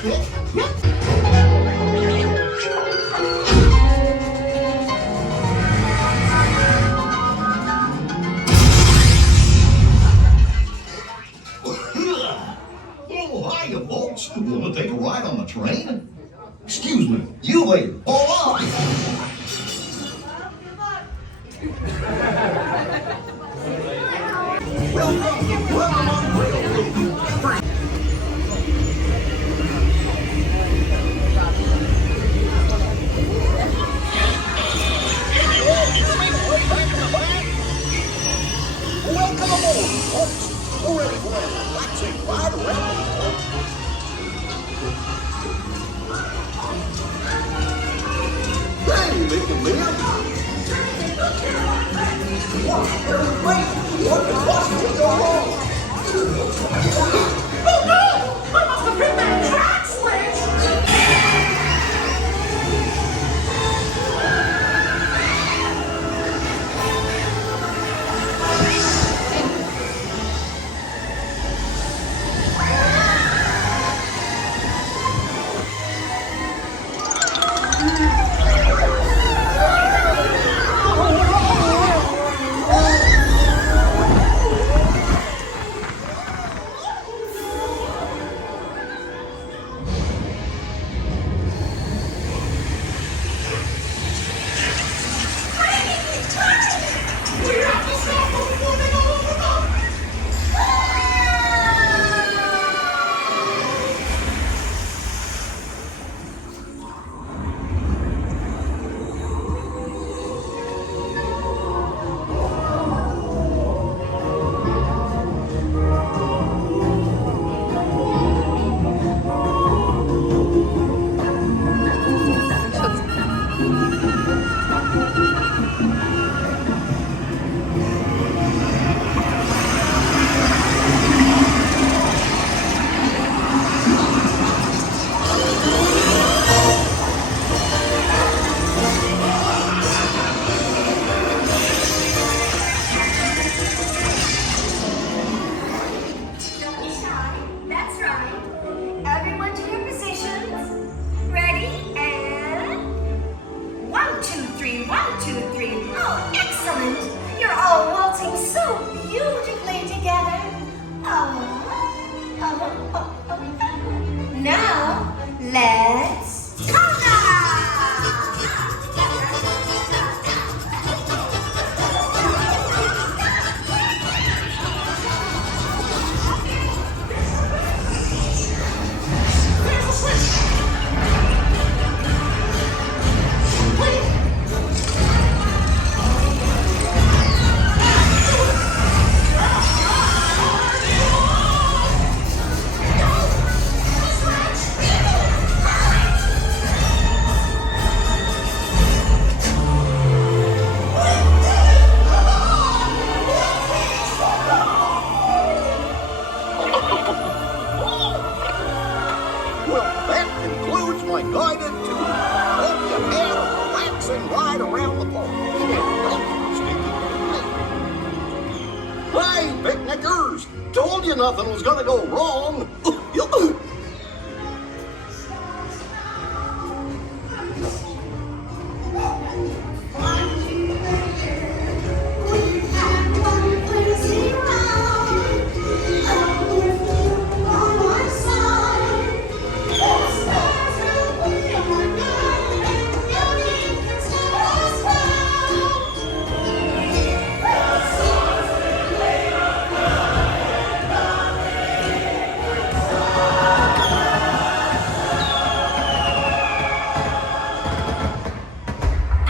Oh, hiya, folks. Want to take a ride on the train? Excuse me, you later. Hold on. Welcome on Railroad. Welcome aboard, folks. We're ready for a relaxing ride around the park. Hey, Mickey Mouse. What could possibly go wrong? Oh no! I must have hit that track switch! Now, let's Well, that concludes my guided tour. Hope you had a relaxing ride around the park. Hey, picnickers! Told you nothing was gonna go wrong.